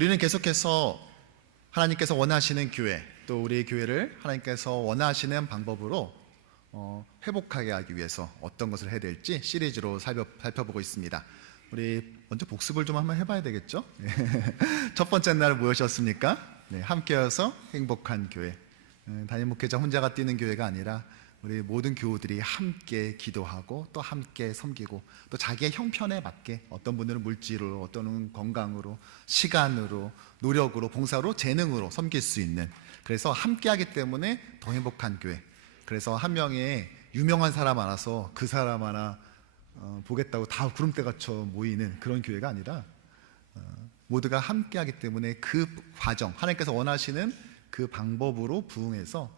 우리는 계속해서 하나님께서 원하시는 교회, 또 우리의 교회를 하나님께서 원하시는 방법으로 회복하게 하기 위해서 어떤 것을 해야 될지 시리즈로 살펴보고 있습니다. 우리 먼저 복습을 좀 한번 해봐야 되겠죠? 첫 번째 날 무엇이었습니까? 네, 함께여서 행복한 교회. 담임 목회자 혼자가 뛰는 교회가 아니라 우리 모든 교우들이 함께 기도하고 또 함께 섬기고 또 자기의 형편에 맞게 어떤 분들은 물질로, 어떤 분은 건강으로, 시간으로, 노력으로, 봉사로, 재능으로 섬길 수 있는, 그래서 함께 하기 때문에 더 행복한 교회. 그래서 한 명의 유명한 사람 하나서 그 사람 하나 보겠다고 다 구름대 갇혀 모이는 그런 교회가 아니라 모두가 함께 하기 때문에 그 과정, 하나님께서 원하시는 그 방법으로 부응해서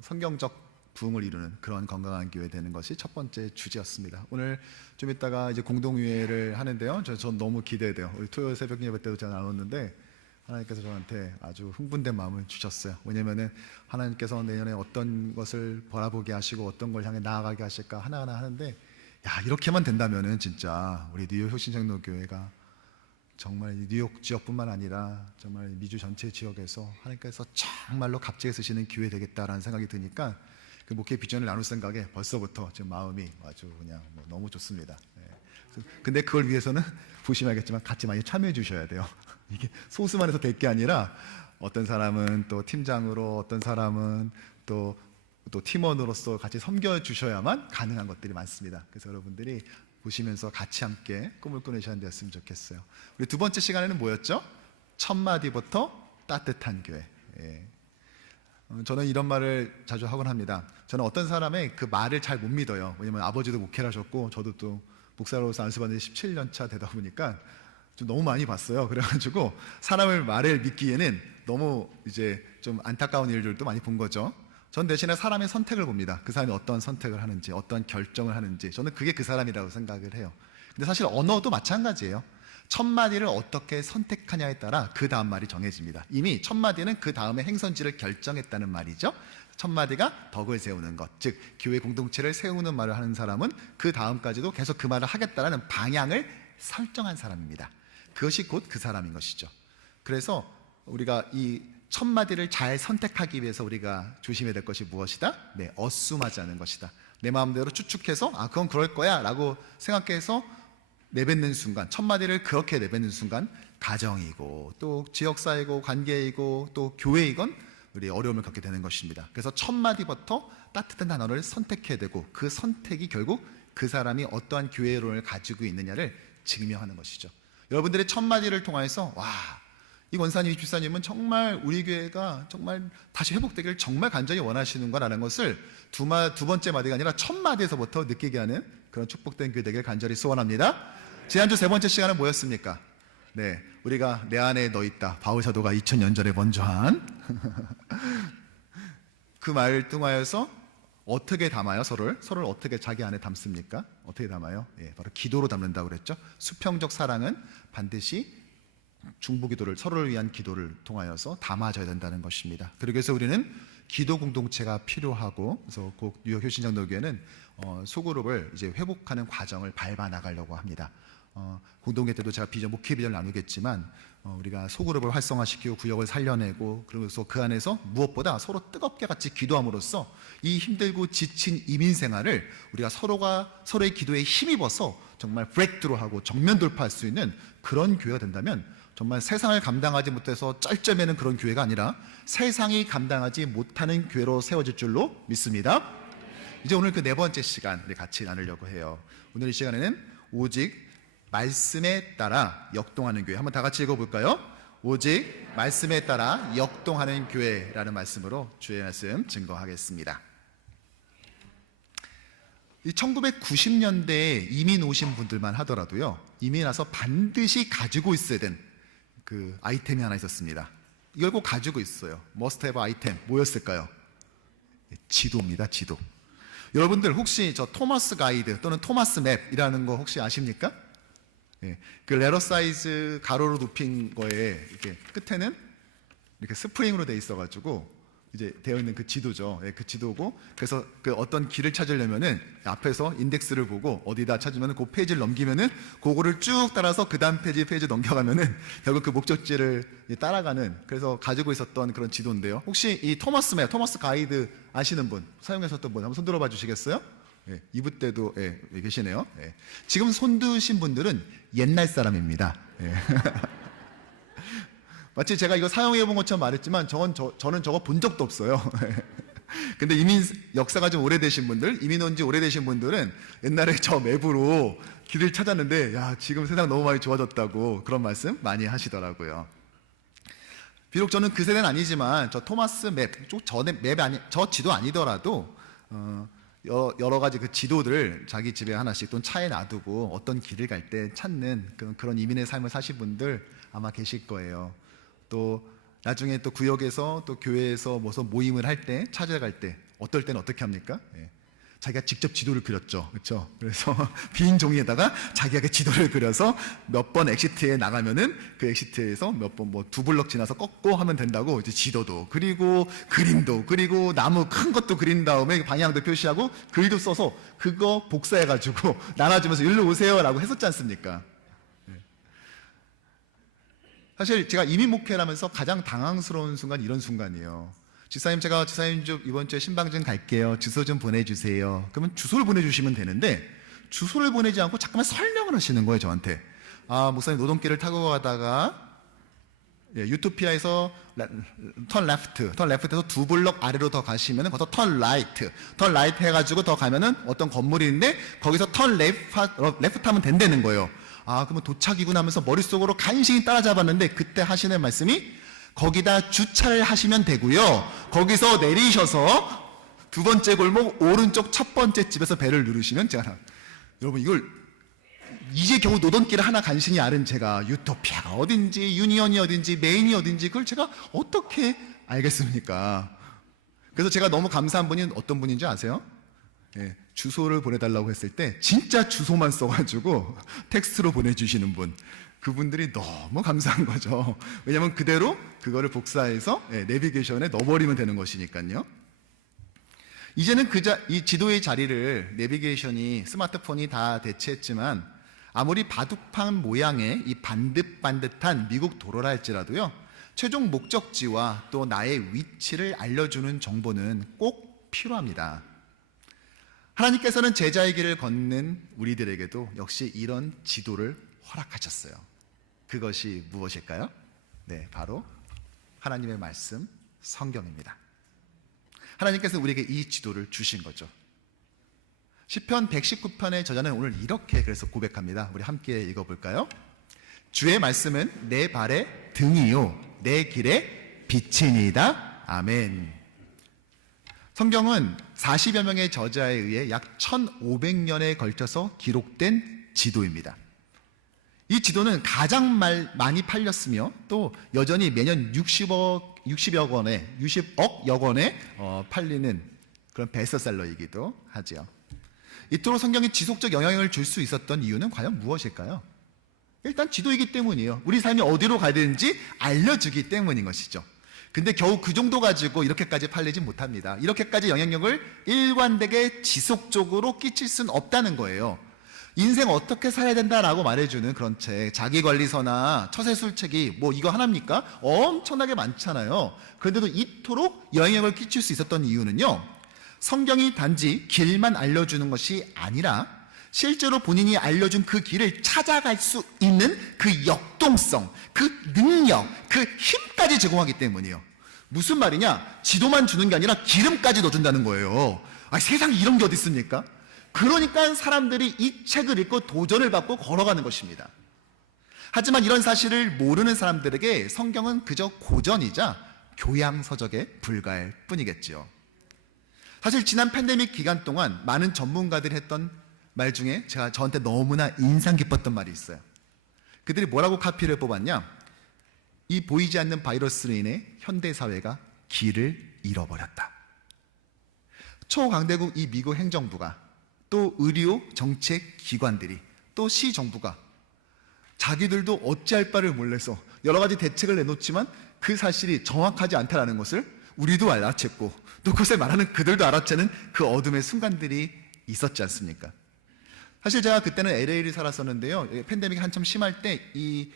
성경적 부흥을 이루는 그런 건강한 교회 되는 것이 첫 번째 주제였습니다. 오늘 좀 이따가 이제 공동유회를 하는데요. 전 너무 기대돼요. 우리 토요일 새벽 예배 때도 제가 나눴는데 하나님께서 저한테 아주 흥분된 마음을 주셨어요. 왜냐면은 하나님께서 내년에 어떤 것을 바라보게 하시고 어떤 걸 향해 나아가게 하실까 하나하나 하는데, 야, 이렇게만 된다면은 진짜 우리 뉴욕 혁신장로교회가 정말 뉴욕 지역뿐만 아니라 정말 미주 전체 지역에서 하나님께서 정말로 값지게 쓰시는 교회 되겠다라는 생각이 드니까 그 목회 비전을 나눌 생각에 벌써부터 지금 마음이 아주 그냥 너무 좋습니다. 근데 그걸 위해서는 보시면 알겠지만 같이 많이 참여해 주셔야 돼요. 이게 소수만 해서 될 게 아니라 어떤 사람은 또 팀장으로, 어떤 사람은 또 팀원으로서 같이 섬겨 주셔야만 가능한 것들이 많습니다. 그래서 여러분들이 보시면서 같이 함께 꿈을 꾸는 되었으면 좋겠어요. 우리 두 번째 시간에는 뭐였죠? 첫 마디부터 따뜻한 교회. 저는 이런 말을 자주 하곤 합니다. 저는 어떤 사람의 그 말을 잘 못 믿어요. 왜냐면 아버지도 목회를 하셨고 저도 또 목사로서 안수받은 지 17년 차 되다 보니까 좀 너무 많이 봤어요. 그래가지고 사람을 말을 믿기에는 너무 이제 좀 안타까운 일들도 많이 본 거죠. 전 대신에 사람의 선택을 봅니다. 그 사람이 어떤 선택을 하는지, 어떤 결정을 하는지, 저는 그게 그 사람이라고 생각을 해요. 근데 사실 언어도 마찬가지예요. 첫 마디를 어떻게 선택하냐에 따라 그 다음 말이 정해집니다. 이미 첫 마디는 그 다음에 행선지를 결정했다는 말이죠. 첫 마디가 덕을 세우는 것, 즉 교회 공동체를 세우는 말을 하는 사람은 그 다음까지도 계속 그 말을 하겠다라는 방향을 설정한 사람입니다. 그것이 곧 그 사람인 것이죠. 그래서 우리가 이 첫 마디를 잘 선택하기 위해서 우리가 조심해야 될 것이 무엇이다? 네, 어수하지 않은 것이다. 내 마음대로 추측해서 그건 그럴 거야 라고 생각해서 내뱉는 순간, 첫 마디를 그렇게 내뱉는 순간 가정이고 또 지역사회고 관계이고 또 교회이건 우리 어려움을 겪게 되는 것입니다. 그래서 첫 마디부터 따뜻한 단어를 선택해야 되고 그 선택이 결국 그 사람이 어떠한 교회론을 가지고 있느냐를 증명하는 것이죠. 여러분들의 첫 마디를 통해서 이 권사님, 이 집사님은 정말 우리 교회가 정말 다시 회복되기를 정말 간절히 원하시는구나라는 것을 두 번째 마디가 아니라 첫 마디에서부터 느끼게 하는 그런 축복된 교회 되기를 간절히 소원합니다. 지난주 세 번째 시간은 뭐였습니까? 네, 우리가 내 안에 너 있다, 바울 사도가 2000년 전에 먼저 한 그 말을 통하여서 어떻게 담아요? 서로를 어떻게 자기 안에 담습니까? 어떻게 담아요? 바로 기도로 담는다고 그랬죠. 수평적 사랑은 반드시 중보기도를, 서로를 위한 기도를 통하여서 담아져야 된다는 것입니다. 그래서 우리는 기도 공동체가 필요하고, 그래서 곧 뉴욕 효신장로교회는 소그룹을 이제 회복하는 과정을 밟아 나가려고 합니다. 공동회 때도 제가 목회 비전을 나누겠지만 우리가 소그룹을 활성화시키고 구역을 살려내고, 그러면서 그 안에서 무엇보다 서로 뜨겁게 같이 기도함으로써 이 힘들고 지친 이민 생활을 우리가 서로의 기도에 힘입어서 정말 브레이크드로하고 정면 돌파할 수 있는 그런 교회가 된다면 정말 세상을 감당하지 못해서 쩔쩔매는 그런 교회가 아니라 세상이 감당하지 못하는 교회로 세워질 줄로 믿습니다. 이제 오늘 그 네 번째 시간 우리 같이 나누려고 해요. 오늘 이 시간에는 오직 말씀에 따라 역동하는 교회, 한번 다 같이 읽어볼까요? 오직 말씀에 따라 역동하는 교회라는 말씀으로 주의 말씀 증거하겠습니다. 이 1990년대에 이민 오신 분들만 하더라도요, 이민 와서 반드시 가지고 있어야 된 그 아이템이 하나 있었습니다. 이걸 꼭 가지고 있어요. 머스트 해브 아이템 뭐였을까요? 지도입니다. 지도. 여러분들 혹시 저 토마스 가이드 또는 토마스 맵이라는 거 혹시 아십니까? 그 레터 사이즈 가로로 눕힌 거에 이렇게 끝에는 이렇게 스프링으로 돼 있어가지고 이제 되어 있는 그 지도죠. 그 지도고, 그래서 그 어떤 길을 찾으려면은 앞에서 인덱스를 보고 어디다 찾으면은 그 페이지를 넘기면은 그거를 쭉 따라서 그 다음 페이지 넘겨가면은 결국 그 목적지를 따라가는, 그래서 가지고 있었던 그런 지도인데요. 혹시 이 토머스 가이드 아시는 분, 사용하셨던 분 한번 손 들어봐 주시겠어요? 이브 때도 계시네요. 지금 손 드신 분들은 옛날 사람입니다. 마치 제가 이거 사용해 본 것처럼 말했지만 저는 저거 본 적도 없어요. 근데 이민 역사가 좀 오래되신 분들, 이민 온 지 오래되신 분들은 옛날에 저 맵으로 길을 찾았는데, 야, 지금 세상 너무 많이 좋아졌다고 그런 말씀 많이 하시더라고요. 비록 저는 그 세대는 아니지만 저 토마스 맵, 쪽 전에 저 지도 아니더라도 여러 가지 그 지도들을 자기 집에 하나씩 또는 차에 놔두고 어떤 길을 갈 때 찾는 그런 이민의 삶을 사신 분들 아마 계실 거예요. 또 나중에 또 구역에서 또 교회에서 무슨 모임을 할 때, 찾아갈 때 어떨 때는 어떻게 합니까? 자기가 직접 지도를 그렸죠. 그렇죠? 그래서 빈 종이에다가 자기가 지도를 그려서 몇 번 엑시트에 나가면은 그 엑시트에서 몇 번 뭐 두 블럭 지나서 꺾고 하면 된다고 이제 지도도 그리고 그림도 그리고 나무 큰 것도 그린 다음에 방향도 표시하고 글도 써서 그거 복사해 가지고 나눠주면서 일로 오세요라고 했었지 않습니까? 사실 제가 이민 목회를 하면서 가장 당황스러운 순간 이런 순간이에요. 지사님, 제가 지사님 좀 이번 주에 신방증 갈게요. 주소 좀 보내주세요. 그러면 주소를 보내주시면 되는데 주소를 보내지 않고 잠깐만 설명을 하시는 거예요, 저한테. 아, 목사님 노동길을 타고 가다가 유토피아에서 턴 레프트에서 두 블럭 아래로 더 가시면은 거기서 턴 라이트 해가지고 더 가면은 어떤 건물이 있는데 거기서 턴 레프트 하면 된다는 거예요. 아, 그러면 도착이구나 하면서 머릿속으로 간신히 따라잡았는데 그때 하시는 말씀이 거기다 주차를 하시면 되고요. 거기서 내리셔서 두 번째 골목 오른쪽 첫 번째 집에서 벨을 누르시면 제가 여러분 이걸 이제 겨우 노던길을 하나 간신히 아는 제가 유토피아가 어딘지 유니언이 어딘지 메인이 어딘지 그걸 제가 어떻게 알겠습니까? 그래서 제가 너무 감사한 분이 어떤 분인지 아세요? 주소를 보내달라고 했을 때 진짜 주소만 써가지고 텍스트로 보내주시는 분, 그분들이 너무 감사한 거죠. 왜냐하면 그대로 그거를 복사해서 내비게이션에 넣어버리면 되는 것이니까요. 이제는 이 지도의 자리를 내비게이션이, 스마트폰이 다 대체했지만 아무리 바둑판 모양의 이 반듯반듯한 미국 도로라 할지라도요, 최종 목적지와 또 나의 위치를 알려주는 정보는 꼭 필요합니다. 하나님께서는 제자의 길을 걷는 우리들에게도 역시 이런 지도를 허락하셨어요. 그것이 무엇일까요? 네, 바로 하나님의 말씀, 성경입니다. 하나님께서 우리에게 이 지도를 주신 거죠. 시편 119편의 저자는 오늘 이렇게 그래서 고백합니다. 우리 함께 읽어볼까요? 주의 말씀은 내 발의 등이요 내 길의 빛이니이다. 아멘. 성경은 40여 명의 저자에 의해 약 1500년에 걸쳐서 기록된 지도입니다. 이 지도는 가장 많이 팔렸으며 또 여전히 매년 60억 원에 팔리는 그런 베스트셀러이기도 하죠. 이토록 성경이 지속적 영향을 줄 수 있었던 이유는 과연 무엇일까요? 일단 지도이기 때문이에요. 우리 삶이 어디로 가야 되는지 알려주기 때문인 것이죠. 근데 겨우 그 정도 가지고 이렇게까지 팔리진 못합니다. 이렇게까지 영향력을 일관되게 지속적으로 끼칠 수는 없다는 거예요. 인생 어떻게 살아야 된다라고 말해주는 그런 책, 자기관리서나 처세술책이 뭐 이거 하나입니까? 엄청나게 많잖아요. 그런데도 이토록 영향력을 끼칠 수 있었던 이유는요, 성경이 단지 길만 알려주는 것이 아니라 실제로 본인이 알려준 그 길을 찾아갈 수 있는 그 역동성, 그 능력, 그 힘까지 제공하기 때문이에요. 무슨 말이냐? 지도만 주는 게 아니라 기름까지 넣어준다는 거예요. 세상에 이런 게 어디 있습니까? 그러니까 사람들이 이 책을 읽고 도전을 받고 걸어가는 것입니다. 하지만 이런 사실을 모르는 사람들에게 성경은 그저 고전이자 교양서적에 불과할 뿐이겠지요. 사실 지난 팬데믹 기간 동안 많은 전문가들이 했던 말 중에 저한테 너무나 인상 깊었던 말이 있어요. 그들이 뭐라고 카피를 뽑았냐? 이 보이지 않는 바이러스로 인해 현대사회가 길을 잃어버렸다. 초강대국 이 미국 행정부가 또 의료 정책 기관들이 또 시정부가 자기들도 어찌할 바를 몰라서 여러 가지 대책을 내놓지만 그 사실이 정확하지 않다는 것을 우리도 알아챘고 또 그것을 말하는 그들도 알아채는 그 어둠의 순간들이 있었지 않습니까? 사실 제가 그때는 LA를 살았었는데요. 팬데믹이 한참 심할 때 이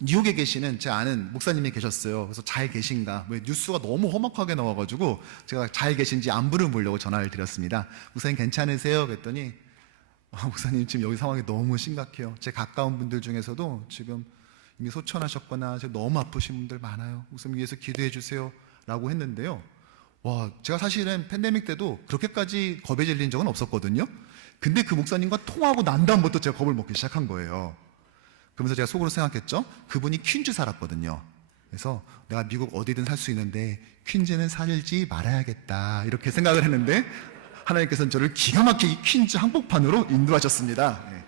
뉴욕에 계시는 제 아는 목사님이 계셨어요. 그래서 잘 계신가? 뉴스가 너무 험악하게 나와가지고 제가 잘 계신지 안부를 물려고 전화를 드렸습니다. 목사님 괜찮으세요? 그랬더니 목사님 지금 여기 상황이 너무 심각해요. 제 가까운 분들 중에서도 지금 이미 소천하셨거나 지금 너무 아프신 분들 많아요. 목사님 위해서 기도해 주세요 라고 했는데요. 와, 제가 사실은 팬데믹 때도 그렇게까지 겁에 질린 적은 없었거든요. 근데 그 목사님과 통화하고 난 다음부터 제가 겁을 먹기 시작한 거예요. 그러면서 제가 속으로 생각했죠. 그분이 퀸즈 살았거든요. 그래서 내가 미국 어디든 살 수 있는데 퀸즈는 살지 말아야겠다 이렇게 생각을 했는데 하나님께서는 저를 기가 막히게 퀸즈 한복판으로 인도하셨습니다. 네.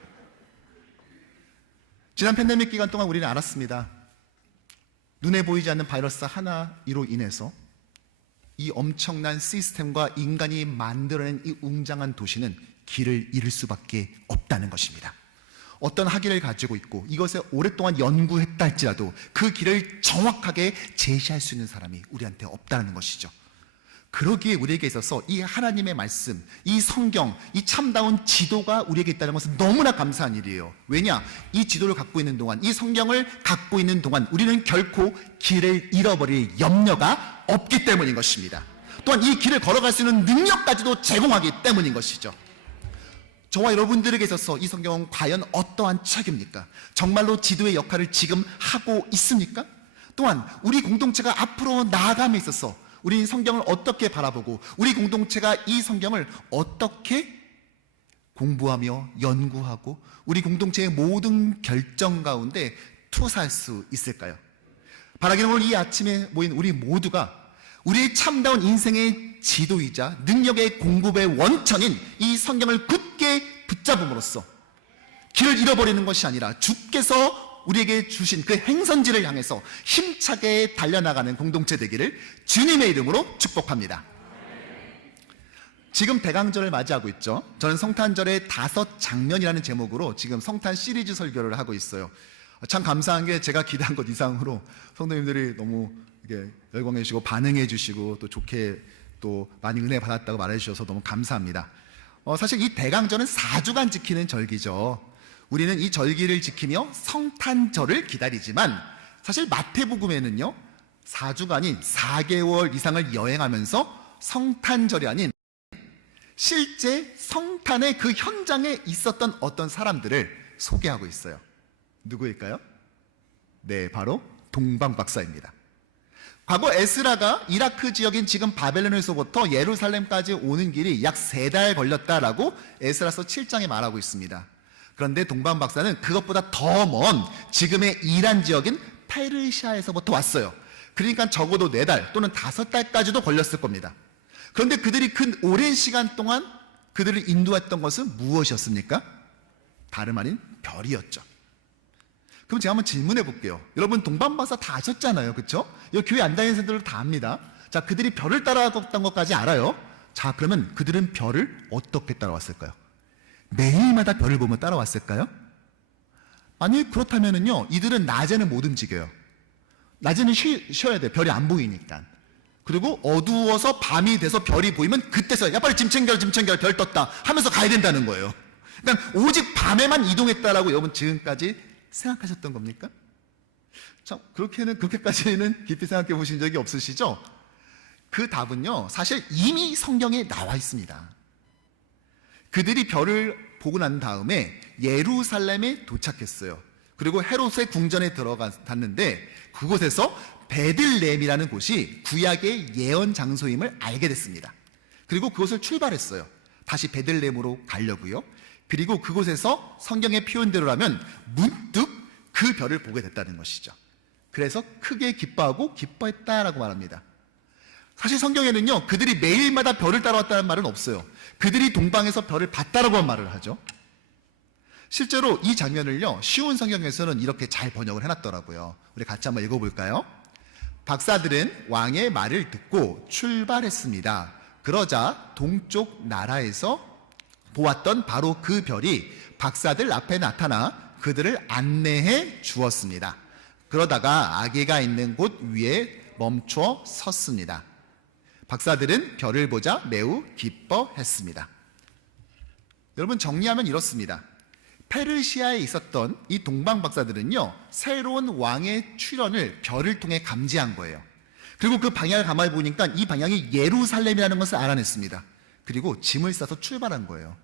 지난 팬데믹 기간 동안 우리는 알았습니다. 눈에 보이지 않는 바이러스 하나로 인해서 이 엄청난 시스템과 인간이 만들어낸 이 웅장한 도시는 길을 잃을 수밖에 없다는 것입니다. 어떤 학위를 가지고 있고 이것을 오랫동안 연구했다 할지라도 그 길을 정확하게 제시할 수 있는 사람이 우리한테 없다는 것이죠. 그러기에 우리에게 있어서 이 하나님의 말씀, 이 성경, 이 참다운 지도가 우리에게 있다는 것은 너무나 감사한 일이에요. 왜냐? 이 지도를 갖고 있는 동안, 이 성경을 갖고 있는 동안 우리는 결코 길을 잃어버릴 염려가 없기 때문인 것입니다. 또한 이 길을 걸어갈 수 있는 능력까지도 제공하기 때문인 것이죠. 저와 여러분들에게 있어서 이 성경은 과연 어떠한 책입니까? 정말로 지도의 역할을 지금 하고 있습니까? 또한 우리 공동체가 앞으로 나아감에 있어서 우리 성경을 어떻게 바라보고 우리 공동체가 이 성경을 어떻게 공부하며 연구하고 우리 공동체의 모든 결정 가운데 투사할 수 있을까요? 바라기는 오늘 이 아침에 모인 우리 모두가 우리의 참다운 인생의 지도이자 능력의 공급의 원천인 이 성경을 굳게 붙잡음으로써 길을 잃어버리는 것이 아니라 주께서 우리에게 주신 그 행선지를 향해서 힘차게 달려나가는 공동체 되기를 주님의 이름으로 축복합니다. 지금 대강절을 맞이하고 있죠. 저는 성탄절의 5장면이라는 제목으로 지금 성탄 시리즈 설교를 하고 있어요. 참 감사한 게 제가 기대한 것 이상으로 성도님들이 너무 이게 열광해 주시고 반응해 주시고 또 좋게 또 많이 은혜 받았다고 말해 주셔서 너무 감사합니다. 사실 이 대강절은 4주간 지키는 절기죠. 우리는 이 절기를 지키며 성탄절을 기다리지만 사실 마태복음에는요 4주간인 4개월 이상을 여행하면서 성탄절이 아닌 실제 성탄의 그 현장에 있었던 어떤 사람들을 소개하고 있어요. 누구일까요? 네, 바로 동방박사입니다. 과거 에스라가 이라크 지역인 지금 바벨론에서부터 예루살렘까지 오는 길이 약 3달 걸렸다라고 에스라서 7장에 말하고 있습니다. 그런데 동방박사는 그것보다 더 먼 지금의 이란 지역인 페르시아에서부터 왔어요. 그러니까 적어도 4달 또는 5달까지도 걸렸을 겁니다. 그런데 그들이 그 오랜 시간 동안 그들을 인도했던 것은 무엇이었습니까? 다름 아닌 별이었죠. 그럼 제가 한번 질문해 볼게요. 여러분 동방박사 다 아셨잖아요, 그렇죠? 여기 교회 안 다니는 사람들도 다 압니다. 자, 그들이 별을 따라갔던 것까지 알아요. 자, 그러면 그들은 별을 어떻게 따라왔을까요? 매일마다 별을 보며 따라왔을까요? 아니, 그렇다면은요, 이들은 낮에는 못 움직여요. 낮에는 쉬어야 돼요. 별이 안 보이니까. 그리고 어두워서 밤이 돼서 별이 보이면 그때서 야 빨리 짐 챙겨라, 짐 챙겨라, 별 떴다 하면서 가야 된다는 거예요. 그러니까 오직 밤에만 이동했다라고 여러분 지금까지 생각하셨던 겁니까? 참 그렇게까지는 깊이 생각해 보신 적이 없으시죠? 그 답은요 사실 이미 성경에 나와 있습니다. 그들이 별을 보고 난 다음에 예루살렘에 도착했어요. 그리고 헤롯의 궁전에 들어갔는데 그곳에서 베들레헴이라는 곳이 구약의 예언 장소임을 알게 됐습니다. 그리고 그곳을 출발했어요. 다시 베들레헴으로 가려고요. 그리고 그곳에서 성경의 표현대로라면 문득 그 별을 보게 됐다는 것이죠. 그래서 크게 기뻐하고 기뻐했다라고 말합니다. 사실 성경에는요 그들이 매일마다 별을 따라왔다는 말은 없어요. 그들이 동방에서 별을 봤다라고 말을 하죠. 실제로 이 장면을요 쉬운 성경에서는 이렇게 잘 번역을 해놨더라고요. 우리 같이 한번 읽어볼까요? 박사들은 왕의 말을 듣고 출발했습니다. 그러자 동쪽 나라에서 보았던 바로 그 별이 박사들 앞에 나타나 그들을 안내해 주었습니다. 그러다가 아기가 있는 곳 위에 멈춰 섰습니다. 박사들은 별을 보자 매우 기뻐했습니다. 여러분, 정리하면 이렇습니다. 페르시아에 있었던 이 동방 박사들은요, 새로운 왕의 출현을 별을 통해 감지한 거예요. 그리고 그 방향을 가만히 보니까 이 방향이 예루살렘이라는 것을 알아냈습니다. 그리고 짐을 싸서 출발한 거예요.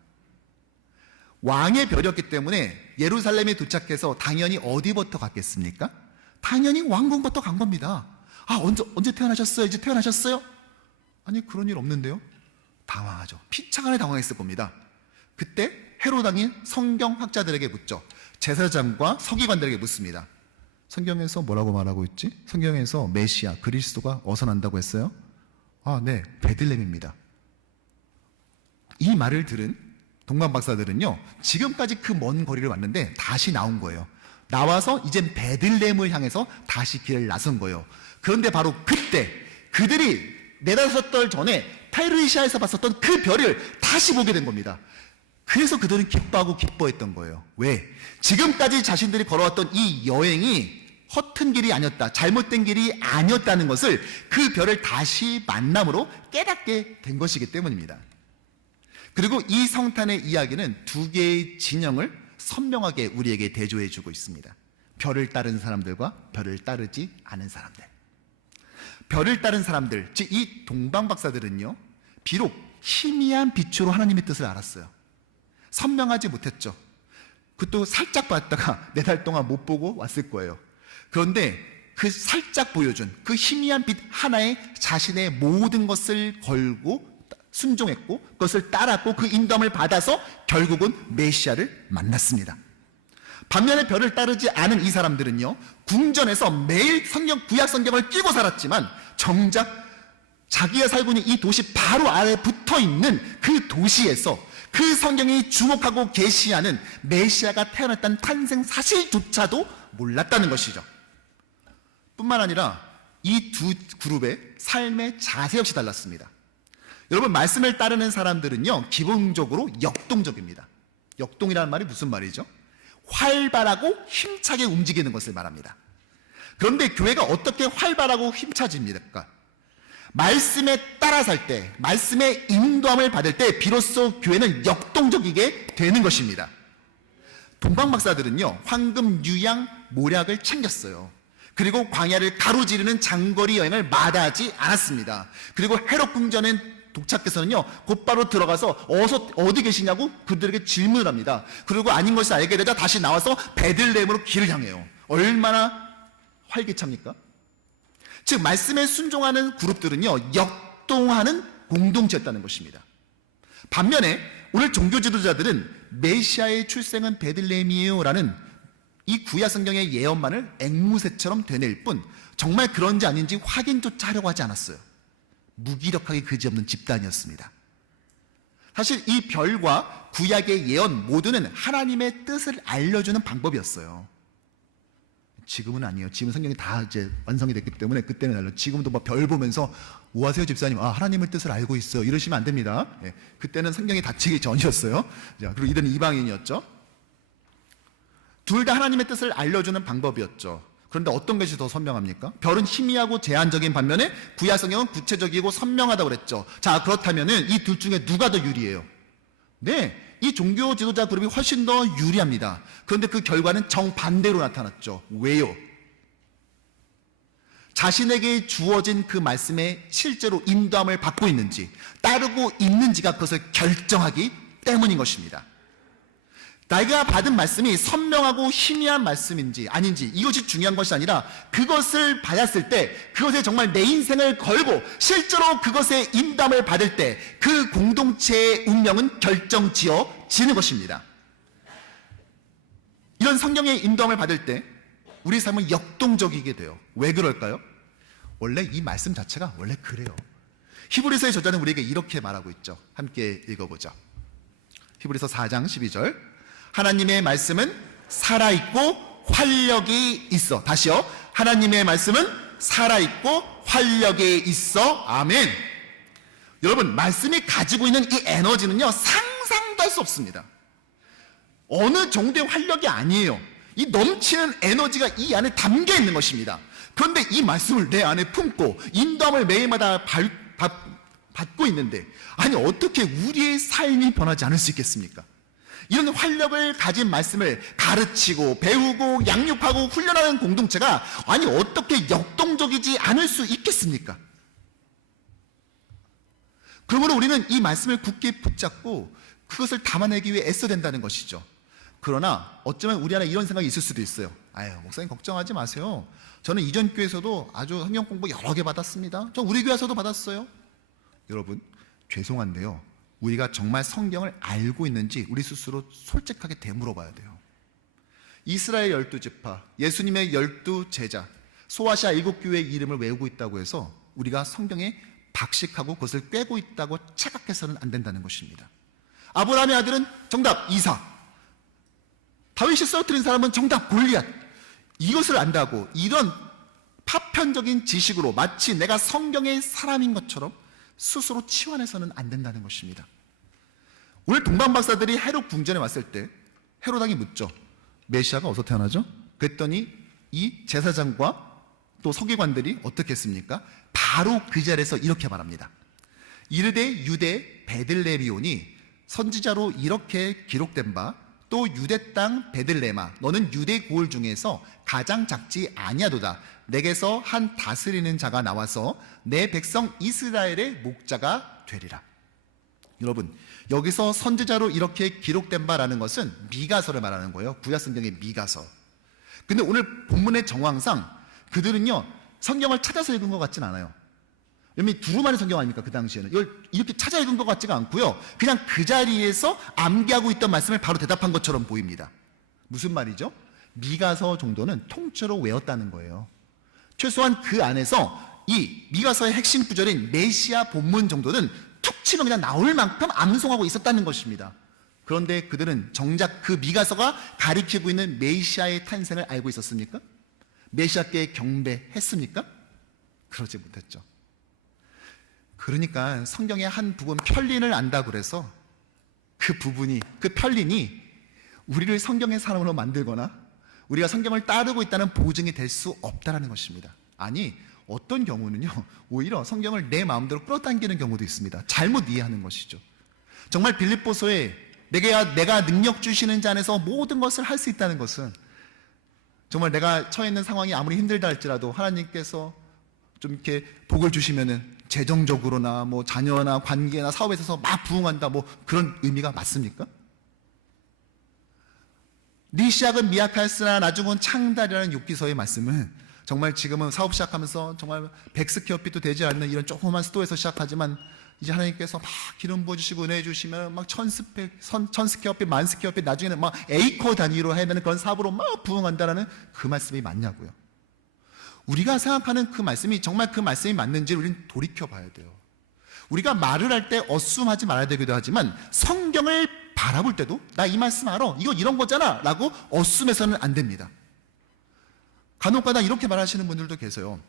왕의 별이었기 때문에 예루살렘에 도착해서 당연히 어디부터 갔겠습니까? 당연히 왕궁부터 간 겁니다. 아, 언제 태어나셨어요? 이제 태어나셨어요? 아니, 그런 일 없는데요? 당황하죠. 피차간에 당황했을 겁니다. 그때 헤롯 왕이 성경학자들에게 묻죠. 제사장과 서기관들에게 묻습니다. 성경에서 뭐라고 말하고 있지? 성경에서 메시아, 그리스도가 어디서 난다고 했어요? 아, 네, 베들레헴입니다. 이 말을 들은 동방 박사들은요, 지금까지 그 먼 거리를 왔는데 다시 나온 거예요. 나와서 이젠 베들레헴을 향해서 다시 길을 나선 거예요. 그런데 바로 그때 그들이 네다섯 달 전에 페르시아에서 봤었던 그 별을 다시 보게 된 겁니다. 그래서 그들은 기뻐하고 기뻐했던 거예요. 왜? 지금까지 자신들이 걸어왔던 이 여행이 허튼 길이 아니었다, 잘못된 길이 아니었다는 것을 그 별을 다시 만남으로 깨닫게 된 것이기 때문입니다. 그리고 이 성탄의 이야기는 두 개의 진영을 선명하게 우리에게 대조해주고 있습니다. 별을 따른 사람들과 별을 따르지 않은 사람들. 별을 따른 사람들, 즉 이 동방 박사들은요, 비록 희미한 빛으로 하나님의 뜻을 알았어요. 선명하지 못했죠. 그것도 살짝 봤다가 4달 동안 못 보고 왔을 거예요. 그런데 그 살짝 보여준 그 희미한 빛 하나에 자신의 모든 것을 걸고 순종했고 그것을 따랐고 그 인도함을 받아서 결국은 메시아를 만났습니다. 반면에 별을 따르지 않은 이 사람들은요, 궁전에서 매일 구약 성경을 끼고 살았지만 정작 자기가 살고 있는 이 도시 바로 아래에 붙어있는 그 도시에서 그 성경이 주목하고 계시하는 메시아가 태어났다는 탄생 사실조차도 몰랐다는 것이죠. 뿐만 아니라 이 두 그룹의 삶의 자세 역시 달랐습니다. 여러분, 말씀을 따르는 사람들은요, 기본적으로 역동적입니다. 역동이라는 말이 무슨 말이죠? 활발하고 힘차게 움직이는 것을 말합니다. 그런데 교회가 어떻게 활발하고 힘차집니까? 말씀에 따라 살 때, 말씀의 인도함을 받을 때 비로소 교회는 역동적이게 되는 것입니다. 동방 박사들은요, 황금, 유양, 모략을 챙겼어요. 그리고 광야를 가로지르는 장거리 여행을 마다하지 않았습니다. 그리고 헤롯 궁전에 독착해서는요, 곧바로 들어가서 어디 계시냐고 그들에게 질문을 합니다. 그리고 아닌 것을 알게 되자 다시 나와서 베들레헴으로 길을 향해요. 얼마나 활기찹니까? 즉 말씀에 순종하는 그룹들은요, 역동하는 공동체였다는 것입니다. 반면에 오늘 종교 지도자들은 메시아의 출생은 베들레헴이에요 라는 이 구약 성경의 예언만을 앵무새처럼 되뇌일 뿐 정말 그런지 아닌지 확인조차 하려고 하지 않았어요. 무기력하게 그지없는 집단이었습니다. 사실 이 별과 구약의 예언 모두는 하나님의 뜻을 알려주는 방법이었어요. 지금은 아니에요. 지금 성경이 다 이제 완성이 됐기 때문에 그때는 달라요. 지금도 막 별 보면서 오하세요 집사님, 아, 하나님의 뜻을 알고 있어요, 이러시면 안 됩니다. 예, 그때는 성경이 닫히기 전이었어요. 자, 그리고 이들은 이방인이었죠. 둘 다 하나님의 뜻을 알려주는 방법이었죠. 그런데 어떤 것이 더 선명합니까? 별은 희미하고 제한적인 반면에 구약 성경은 구체적이고 선명하다고 그랬죠. 자, 그렇다면은 이 둘 중에 누가 더 유리해요? 네, 이 종교 지도자 그룹이 훨씬 더 유리합니다. 그런데 그 결과는 정반대로 나타났죠. 왜요? 자신에게 주어진 그 말씀에 실제로 인도함을 받고 있는지, 따르고 있는지가 그것을 결정하기 때문인 것입니다. 내가 받은 말씀이 선명하고 희미한 말씀인지 아닌지 이것이 중요한 것이 아니라 그것을 받았을 때 그것에 정말 내 인생을 걸고 실제로 그것의 인도함을 받을 때 그 공동체의 운명은 결정지어지는 것입니다. 이런 성경의 인도함을 받을 때 우리 삶은 역동적이게 돼요. 왜 그럴까요? 원래 이 말씀 자체가 원래 그래요. 히브리서의 저자는 우리에게 이렇게 말하고 있죠. 함께 읽어보죠. 히브리서 4장 12절. 하나님의 말씀은 살아있고 활력이 있어. 다시요. 하나님의 말씀은 살아있고 활력이 있어. 아멘. 여러분, 말씀이 가지고 있는 이 에너지는요, 상상도 할 수 없습니다. 어느 정도의 활력이 아니에요. 이 넘치는 에너지가 이 안에 담겨 있는 것입니다. 그런데 이 말씀을 내 안에 품고 인도함을 매일마다 받고 있는데, 아니 어떻게 우리의 삶이 변하지 않을 수 있겠습니까? 이런 활력을 가진 말씀을 가르치고 배우고 양육하고 훈련하는 공동체가 아니 어떻게 역동적이지 않을 수 있겠습니까? 그러므로 우리는 이 말씀을 굳게 붙잡고 그것을 담아내기 위해 애써야 된다는 것이죠. 그러나 어쩌면 우리 안에 이런 생각이 있을 수도 있어요. 아유, 목사님 걱정하지 마세요. 저는 이전 교회에서도 아주 성경 공부 여러 개 받았습니다. 저 우리 교회에서도 받았어요. 여러분, 죄송한데요, 우리가 정말 성경을 알고 있는지 우리 스스로 솔직하게 되물어봐야 돼요. 이스라엘 12지파, 예수님의 12제자, 소아시아 7교회의 이름을 외우고 있다고 해서 우리가 성경에 박식하고 그것을 꿰고 있다고 착각해서는 안 된다는 것입니다. 아브라함의 아들은 정답 이삭, 다윗이 쓰러뜨린 사람은 정답 골리앗. 이것을 안다고 이런 파편적인 지식으로 마치 내가 성경의 사람인 것처럼 스스로 치환해서는 안 된다는 것입니다. 오늘 동방 박사들이 헤롯 궁전에 왔을 때 헤롯 왕이 묻죠. 메시아가 어디서 태어나죠? 그랬더니 이 제사장과 또 서기관들이 어떻게 했습니까? 바로 그 자리에서 이렇게 말합니다. 이르되 유대 베들레헴이오니 선지자로 이렇게 기록된 바 또 유대 땅 베들레헴아 너는 유대 고을 중에서 가장 작지 아니하도다. 내게서 한 다스리는 자가 나와서 내 백성 이스라엘의 목자가 되리라. 여러분, 여기서 선지자로 이렇게 기록된 바라는 것은 미가서를 말하는 거예요. 구약성경의 미가서. 근데 오늘 본문의 정황상 그들은요 성경을 찾아서 읽은 것 같진 않아요. 이미 두루마리 성경 아닙니까? 그 당시에는 이걸 이렇게 찾아 읽은 것 같지가 않고요, 그냥 그 자리에서 암기하고 있던 말씀을 바로 대답한 것처럼 보입니다. 무슨 말이죠? 미가서 정도는 통째로 외웠다는 거예요. 최소한 그 안에서 이 미가서의 핵심 구절인 메시아 본문 정도는 툭 치면 그냥 나올 만큼 암송하고 있었다는 것입니다. 그런데 그들은 정작 그 미가서가 가리키고 있는 메시아의 탄생을 알고 있었습니까? 메시아께 경배했습니까? 그러지 못했죠. 그러니까 성경의 한 부분 편린을 안다고 그래서 그 부분이, 그 편린이 우리를 성경의 사람으로 만들거나 우리가 성경을 따르고 있다는 보증이 될 수 없다는 것입니다. 아니, 어떤 경우는요 오히려 성경을 내 마음대로 끌어당기는 경우도 있습니다. 잘못 이해하는 것이죠. 정말 빌립보서에 내가 능력 주시는 자 안에서 모든 것을 할 수 있다는 것은, 정말 내가 처해 있는 상황이 아무리 힘들다 할지라도 하나님께서 좀 이렇게 복을 주시면은 재정적으로나 뭐 자녀나 관계나 사업에 있어서 막 부흥한다, 뭐 그런 의미가 맞습니까? 네 시작은 미약하였으나 나중은 창달이라는 욥기서의 말씀은 정말 지금은 사업 시작하면서 정말 100스퀘어핏도 되지 않는 이런 조그만 스토어에서 시작하지만 이제 하나님께서 막 기름 부어주시고 은혜 주시면 막 1000스퀘어핏, 10,000스퀘어핏, 나중에는 막 에이커 단위로 해야 되는 그런 사업으로 막 부흥한다라는 그 말씀이 맞냐고요. 우리가 생각하는 그 말씀이 정말 그 말씀이 맞는지 우리는 돌이켜 봐야 돼요. 우리가 말을 할 때 어수선하지 말아야 되기도 하지만 성경을 바라볼 때도 나 이 말씀 알아, 이거 이런 거잖아 라고 어수선해서는 안 됩니다. 간혹가다 이렇게 말하시는 분들도 계세요.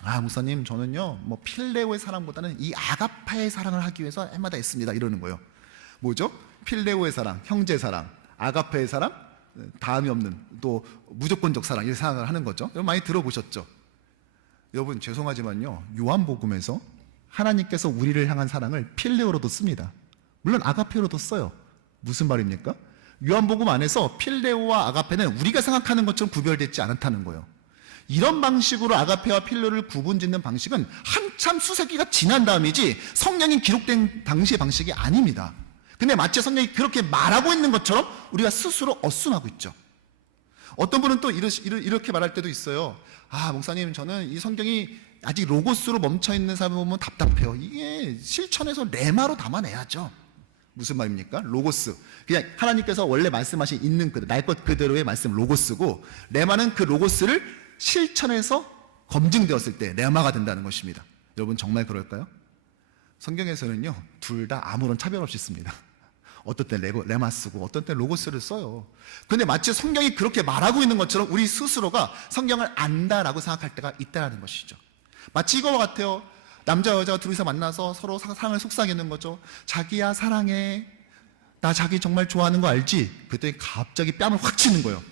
아, 목사님 저는요 뭐 필레오의 사랑보다는 이 아가파의 사랑을 하기 위해서 해마다 애씁니다, 이러는 거예요. 뭐죠? 필레오의 사랑, 형제 사랑, 아가파의 사랑, 다음이 없는 또 무조건적 사랑, 이렇게 생각을 하는 거죠. 여러분 많이 들어보셨죠? 여러분 죄송하지만요 요한복음에서 하나님께서 우리를 향한 사랑을 필레오로도 씁니다. 물론 아가페로도 써요. 무슨 말입니까? 요한복음 안에서 필레오와 아가페는 우리가 생각하는 것처럼 구별되지 않다는 거예요. 이런 방식으로 아가페와 필레오를 구분짓는 방식은 한참 수세기가 지난 다음이지 성경이 기록된 당시의 방식이 아닙니다. 근데 마치 성경이 그렇게 말하고 있는 것처럼 우리가 스스로 어순하고 있죠. 어떤 분은 또 이렇게 말할 때도 있어요. 아, 목사님 저는 이 성경이 아직 로고스로 멈춰있는 사람을 보면 답답해요. 이게 실천해서 레마로 담아내야죠. 무슨 말입니까? 로고스, 그냥 하나님께서 원래 말씀하신 있는 그대로 날 것 그대로의 말씀 로고스고, 레마는 그 로고스를 실천해서 검증되었을 때 레마가 된다는 것입니다. 여러분 정말 그럴까요? 성경에서는요 둘 다 아무런 차별 없이 씁니다. 어떤 때 레마 쓰고 어떤 때 로고스를 써요. 근데 마치 성경이 그렇게 말하고 있는 것처럼 우리 스스로가 성경을 안다라고 생각할 때가 있다는 것이죠. 마치 이거와 같아요. 남자 여자가 둘이서 만나서 서로 사랑을 속삭이는 거죠. 자기야 사랑해, 나 자기 정말 좋아하는 거 알지? 그랬더니 갑자기 뺨을 확 치는 거예요.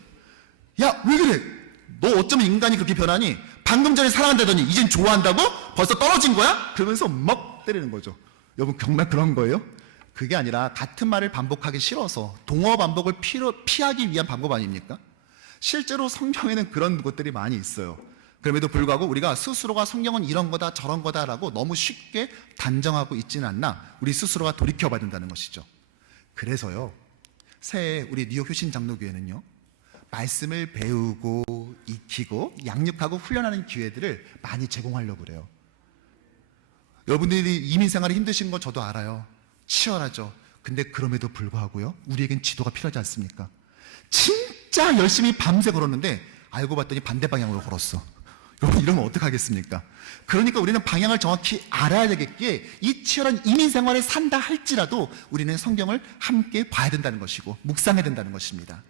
야 왜 그래? 너 어쩌면 인간이 그렇게 변하니? 방금 전에 사랑한다더니 이젠 좋아한다고? 벌써 떨어진 거야? 그러면서 막 때리는 거죠. 여러분 정말 그런 거예요? 그게 아니라 같은 말을 반복하기 싫어서 동어 반복을 피하기 위한 방법 아닙니까? 실제로 성경에는 그런 것들이 많이 있어요. 그럼에도 불구하고 우리가 스스로가 성경은 이런 거다 저런 거다라고 너무 쉽게 단정하고 있지는 않나 우리 스스로가 돌이켜봐야 된다는 것이죠. 그래서요, 새해 우리 뉴욕 효신 장로교회는요, 말씀을 배우고 익히고 양육하고 훈련하는 기회들을 많이 제공하려고 그래요. 여러분들이 이민 생활이 힘드신 거 저도 알아요. 치열하죠. 근데 그럼에도 불구하고요, 우리에겐 지도가 필요하지 않습니까? 진짜 열심히 밤새 걸었는데 알고 봤더니 반대 방향으로 걸었어. 여러분 이러면 어떡하겠습니까? 그러니까 우리는 방향을 정확히 알아야 되겠기에 이 치열한 이민 생활을 산다 할지라도 우리는 성경을 함께 봐야 된다는 것이고 묵상해야 된다는 것입니다.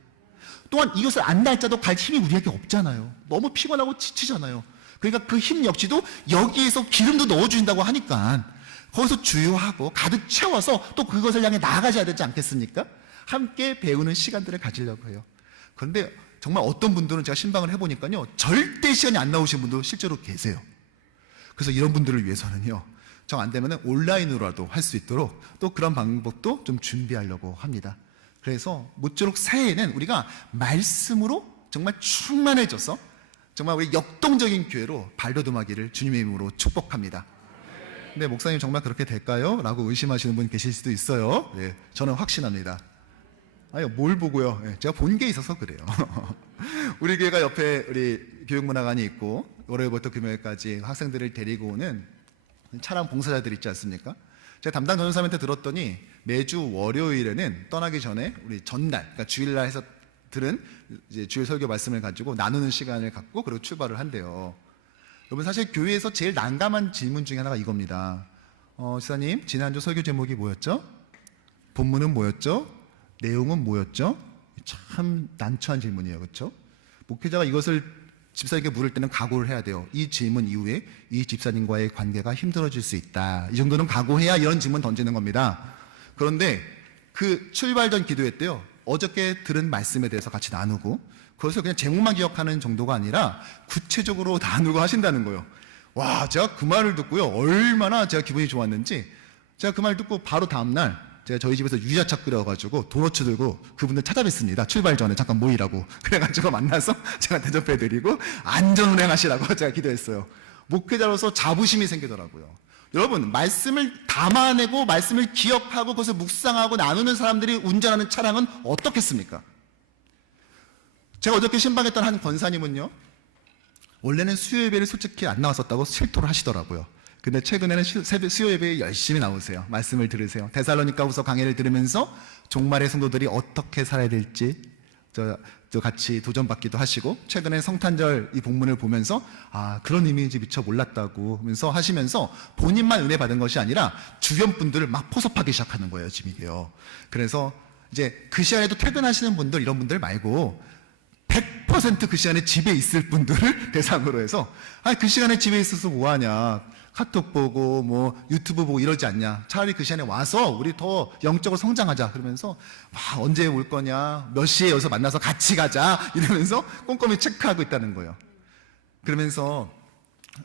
또한 이것을 안다 할지라도 갈 힘이 우리에게 없잖아요. 너무 피곤하고 지치잖아요. 그러니까 그 힘 역시도 여기에서 기름도 넣어주신다고 하니까 거기서 주유하고 가득 채워서 또 그것을 향해 나아가셔야 되지 않겠습니까? 함께 배우는 시간들을 가지려고 해요. 그런데 정말 어떤 분들은 제가 신방을 해보니까요, 절대 시간이 안 나오신 분도 실제로 계세요. 그래서 이런 분들을 위해서는요, 정 안 되면 온라인으로라도 할 수 있도록 또 그런 방법도 좀 준비하려고 합니다. 그래서 모쪼록 새해에는 우리가 말씀으로 정말 충만해져서 정말 우리 역동적인 교회로 발돋움하기를 주님의 이름으로 축복합니다. 근데 목사님 정말 그렇게 될까요? 라고 의심하시는 분 계실 수도 있어요. 네, 저는 확신합니다. 아니, 뭘 보고요? 네, 제가 본 게 있어서 그래요. 우리 교회가 옆에 우리 교육문화관이 있고 월요일부터 금요일까지 학생들을 데리고 오는 차량 봉사자들 있지 않습니까? 제가 담당 전도사님한테 들었더니 매주 월요일에는 떠나기 전에 우리 전날, 그러니까 주일날 해서 들은 이제 주일 설교 말씀을 가지고 나누는 시간을 갖고 그리고 출발을 한대요. 여러분 사실 교회에서 제일 난감한 질문 중에 하나가 이겁니다. 지사님, 지난주 설교 제목이 뭐였죠? 본문은 뭐였죠? 내용은 뭐였죠? 참 난처한 질문이에요. 그렇죠? 목회자가 이것을 집사님께 물을 때는 각오를 해야 돼요. 이 질문 이후에 이 집사님과의 관계가 힘들어질 수 있다. 이 정도는 각오해야 이런 질문 던지는 겁니다. 그런데 그 출발 전 기도회 때요, 어저께 들은 말씀에 대해서 같이 나누고 그것을 그냥 제목만 기억하는 정도가 아니라 구체적으로 나누고 하신다는 거예요. 와, 제가 그 말을 듣고요, 얼마나 제가 기분이 좋았는지, 제가 그 말 듣고 바로 다음날 제가 저희 집에서 유자차 끓여가지고 도너츠 들고 그분들 찾아뵀습니다. 출발 전에 잠깐 모이라고. 그래가지고 만나서 제가 대접해드리고 안전운행하시라고 제가 기도했어요. 목회자로서 자부심이 생기더라고요. 여러분, 말씀을 담아내고 말씀을 기억하고 그것을 묵상하고 나누는 사람들이 운전하는 차량은 어떻겠습니까? 제가 어저께 신방했던 한 권사님은요, 원래는 수요 예배를 솔직히 안 나왔었다고 실토를 하시더라고요. 근데 최근에는 수요 예배에 열심히 나오세요. 말씀을 들으세요. 데살로니가후서 강해를 들으면서 종말의 성도들이 어떻게 살아야 될지 저 같이 도전받기도 하시고, 최근에 성탄절 이 본문을 보면서 아, 그런 의미인지 미처 몰랐다고 하면서 하시면서 본인만 은혜 받은 것이 아니라 주변 분들을 막 포섭하기 시작하는 거예요, 지금 이게요. 그래서 이제 그 시간에도 퇴근하시는 분들, 이런 분들 말고 100% 그 시간에 집에 있을 분들을 대상으로 해서, 아, 그 시간에 집에 있어서 뭐하냐, 카톡 보고 뭐 유튜브 보고 이러지 않냐, 차라리 그 시간에 와서 우리 더 영적으로 성장하자. 그러면서 와, 언제 올 거냐, 몇 시에 여기서 만나서 같이 가자, 이러면서 꼼꼼히 체크하고 있다는 거예요. 그러면서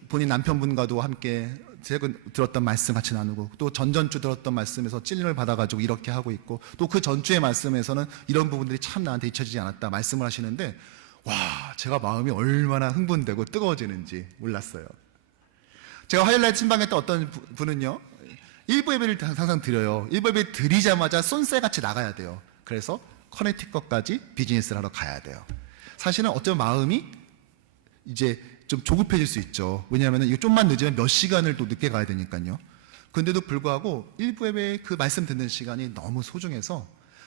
본인 남편분과도 함께 최근 들었던 말씀 같이 나누고, 또 전전주 들었던 말씀에서 찔림을 받아가지고 이렇게 하고 있고, 또 그 전주의 말씀에서는 이런 부분들이 참 나한테 잊혀지지 않았다 말씀을 하시는데, 와, 제가 마음이 얼마나 흥분되고 뜨거워지는지 몰랐어요. 제가 화요일 날 신방했던 어떤 분은요, 일부 예배를 항상 드려요. 일부 예배 드리자마자 쏜새같이 나가야 돼요. 그래서 커네티컷까지 비즈니스를 하러 가야 돼요. 사실은 어쩌면 마음이 이제 좀 조급해질 수 있죠. 왜냐하면 이거 좀만 늦으면 몇 시간을 또 늦게 가야 되니까요. 그런데도 불구하고 일부 예배 그 말씀 듣는 시간이 너무 소중해서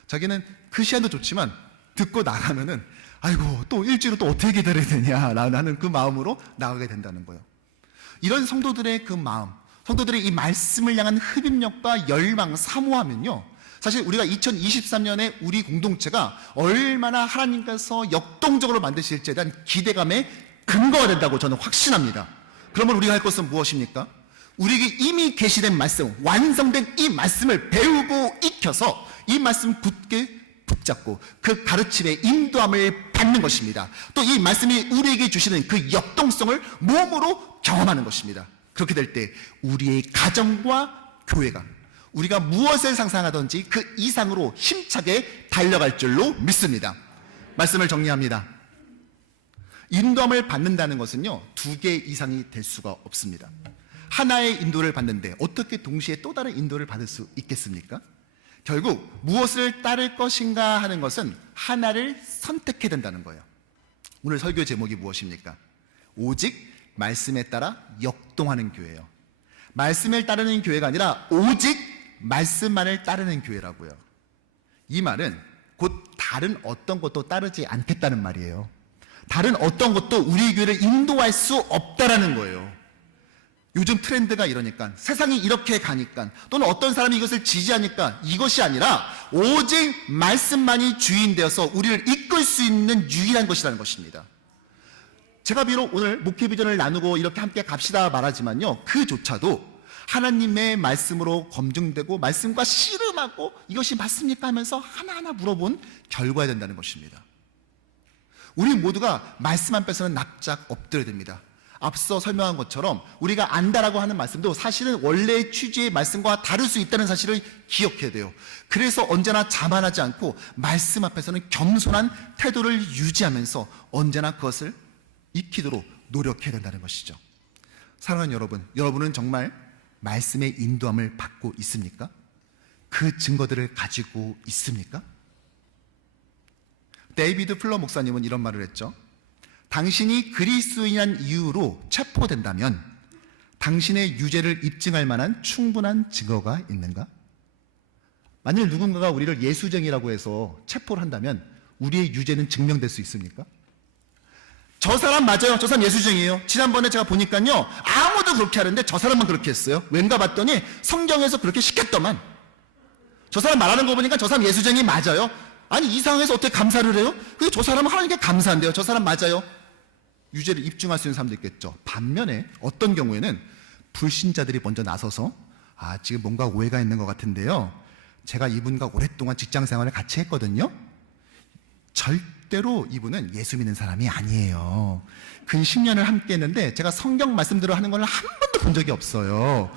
자기는 그 시간도 좋지만 듣고 나가면은 아이고, 또 일주일을 또 어떻게 기다려야 되냐라는 그 마음으로 나가게 된다는 거예요. 이런 성도들의 그 마음, 성도들의 이 말씀을 향한 흡입력과 열망, 사모하면요, 사실 우리가 2023년에 우리 공동체가 얼마나 하나님께서 역동적으로 만드실지에 대한 기대감에 근거가 된다고 저는 확신합니다. 그러면 우리가 할 것은 무엇입니까? 우리에게 이미 계시된 말씀, 완성된 이 말씀을 배우고 익혀서 이 말씀 굳게 붙잡고 그 가르침의 인도함을 받는 것입니다. 또 이 말씀이 우리에게 주시는 그 역동성을 몸으로 경험하는 것입니다. 그렇게 될 때 우리의 가정과 교회가 우리가 무엇을 상상하든지 그 이상으로 힘차게 달려갈 줄로 믿습니다. 말씀을 정리합니다. 인도함을 받는다는 것은요, 두 개 이상이 될 수가 없습니다. 하나의 인도를 받는데 어떻게 동시에 또 다른 인도를 받을 수 있겠습니까? 결국 무엇을 따를 것인가 하는 것은 하나를 선택해야 된다는 거예요. 오늘 설교 제목이 무엇입니까? 오직 말씀에 따라 역동하는 교회예요. 말씀을 따르는 교회가 아니라 오직 말씀만을 따르는 교회라고요. 이 말은 곧 다른 어떤 것도 따르지 않겠다는 말이에요. 다른 어떤 것도 우리 교회를 인도할 수 없다라는 거예요. 요즘 트렌드가 이러니까, 세상이 이렇게 가니까, 또는 어떤 사람이 이것을 지지하니까 이것이 아니라 오직 말씀만이 주인 되어서 우리를 이끌 수 있는 유일한 것이라는 것입니다. 제가 비록 오늘 목회 비전을 나누고 이렇게 함께 갑시다 말하지만요, 그조차도 하나님의 말씀으로 검증되고 말씀과 씨름하고 이것이 맞습니까 하면서 하나하나 물어본 결과야 된다는 것입니다. 우리 모두가 말씀 앞에서는 납작 엎드려야 됩니다. 앞서 설명한 것처럼 우리가 안다라고 하는 말씀도 사실은 원래의 취지의 말씀과 다를 수 있다는 사실을 기억해야 돼요. 그래서 언제나 자만하지 않고 말씀 앞에서는 겸손한 태도를 유지하면서 언제나 그것을 익히도록 노력해야 된다는 것이죠. 사랑하는 여러분, 여러분은 정말 말씀의 인도함을 받고 있습니까? 그 증거들을 가지고 있습니까? 데이비드 플러 목사님은 이런 말을 했죠. 당신이 그리스도인이란 이유로 체포된다면 당신의 유죄를 입증할 만한 충분한 증거가 있는가? 만일 누군가가 우리를 예수쟁이라고 해서 체포를 한다면 우리의 유죄는 증명될 수 있습니까? 저 사람 맞아요. 저 사람 예수쟁이에요. 지난번에 제가 보니까요, 아무도 그렇게 하는데 저 사람만 그렇게 했어요. 왠가 봤더니 성경에서 그렇게 시켰더만. 저 사람 말하는 거 보니까 저 사람 예수쟁이 맞아요. 아니, 이 상황에서 어떻게 감사를 해요? 근데 저 사람은 하나님께 감사한대요. 저 사람 맞아요. 유죄를 입증할 수 있는 사람도 있겠죠. 반면에 어떤 경우에는 불신자들이 먼저 나서서 지금 뭔가 오해가 있는 것 같은데요, 제가 이분과 오랫동안 직장 생활을 같이 했거든요. 절대로 이분은 예수 믿는 사람이 아니에요. 근 10년을 함께 했는데 제가 성경 말씀대로 하는 걸 한 번도 본 적이 없어요.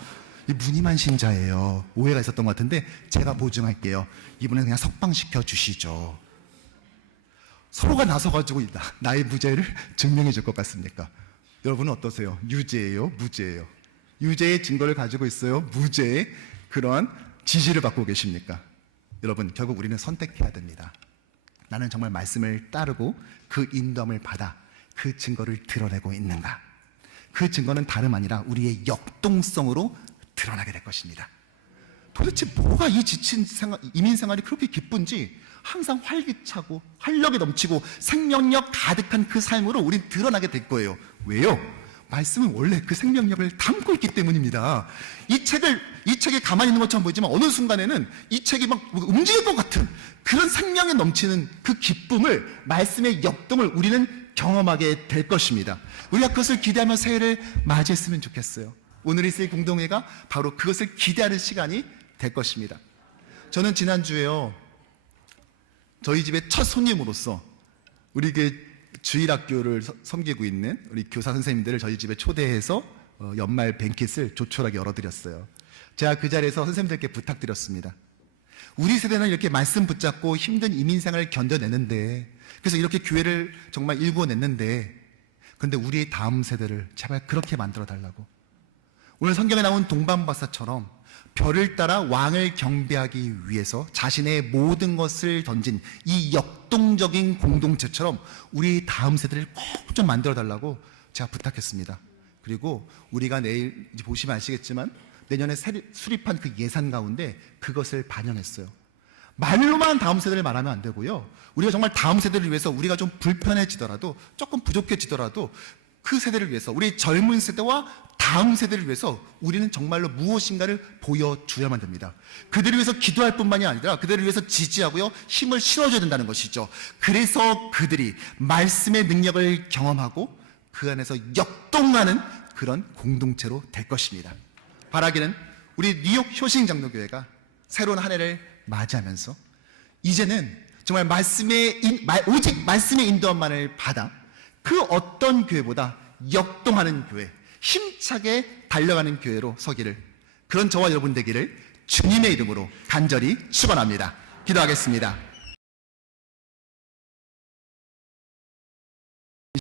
이 무늬만 신자예요. 오해가 있었던 것 같은데 제가 보증할게요. 이분은 그냥 석방시켜 주시죠. 서로가 나서가지고 나의 무죄를 증명해 줄 것 같습니까? 여러분은 어떠세요? 유죄예요? 무죄예요? 유죄의 증거를 가지고 있어요? 무죄의 그러한 지시를 받고 계십니까? 여러분, 결국 우리는 선택해야 됩니다. 나는 정말 말씀을 따르고 그 인도함을 받아 그 증거를 드러내고 있는가? 그 증거는 다름 아니라 우리의 역동성으로 드러나게 될 것입니다. 도대체 뭐가 이 지친 이민 생활이 그렇게 기쁜지 항상 활기차고 활력이 넘치고 생명력 가득한 그 삶으로 우린 드러나게 될 거예요. 왜요? 말씀은 원래 그 생명력을 담고 있기 때문입니다. 이 책이 가만히 있는 것처럼 보이지만 어느 순간에는 이 책이 막 움직일 것 같은 그런 생명에 넘치는 그 기쁨을, 말씀의 역동을 우리는 경험하게 될 것입니다. 우리가 그것을 기대하며 새해를 맞이했으면 좋겠어요. 오늘 있을 공동회가 바로 그것을 기대하는 시간이 될 것입니다. 저는 지난주에요, 저희 집의 첫 손님으로서 우리 주일학교를 섬기고 있는 우리 교사 선생님들을 저희 집에 초대해서 연말 뱅킷을 조촐하게 열어드렸어요. 제가 그 자리에서 선생님들께 부탁드렸습니다. 우리 세대는 이렇게 말씀 붙잡고 힘든 이민생활을 견뎌내는데, 그래서 이렇게 교회를 정말 일궈냈는데, 그런데 우리의 다음 세대를 제발 그렇게 만들어 달라고. 오늘 성경에 나온 동방박사처럼 별을 따라 왕을 경배하기 위해서 자신의 모든 것을 던진 이 역동적인 공동체처럼 우리 다음 세대를 꼭 좀 만들어 달라고 제가 부탁했습니다. 그리고 우리가 내일 보시면 아시겠지만 내년에 수립한 그 예산 가운데 그것을 반영했어요. 말로만 다음 세대를 말하면 안 되고요, 우리가 정말 다음 세대를 위해서 우리가 좀 불편해지더라도, 조금 부족해지더라도 그 세대를 위해서, 우리 젊은 세대와 다음 세대를 위해서 우리는 정말로 무엇인가를 보여줘야만 됩니다. 그들을 위해서 기도할 뿐만이 아니라 그들을 위해서 지지하고요, 힘을 실어줘야 된다는 것이죠. 그래서 그들이 말씀의 능력을 경험하고 그 안에서 역동하는 그런 공동체로 될 것입니다. 바라기는 우리 뉴욕 효신장로교회가 새로운 한 해를 맞이하면서 이제는 정말 오직 말씀의 인도함만을 받아 그 어떤 교회보다 역동하는 교회, 힘차게 달려가는 교회로 서기를, 그런 저와 여러분 되기를 주님의 이름으로 간절히 축원합니다. 기도하겠습니다.